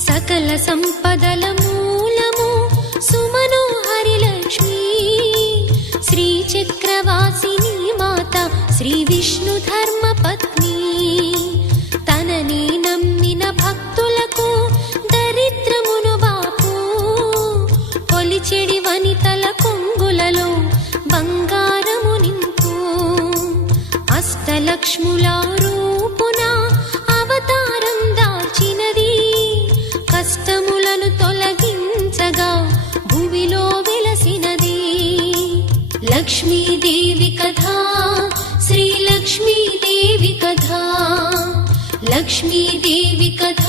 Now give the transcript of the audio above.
సకల సంపదల మూలము సుమనోహరి లక్ష్మీ శ్రీ చక్రవాసిని మాత శ్రీ విష్ణు ధర్మ పత్ని తనని నమ్మిన భక్తులకు దరిద్రమును బాపు కొలిచెడి వనితల కొంగులలో బంగారము నింపు అష్టలక్ష్ముల రూపున అవతారం దాల్చినది కష్టములను తొలగించగా భూమిలో వెలసినది లక్ష్మీదేవి కథ శ్రీ లక్ష్మీదేవి కథ లక్ష్మీదేవి కథ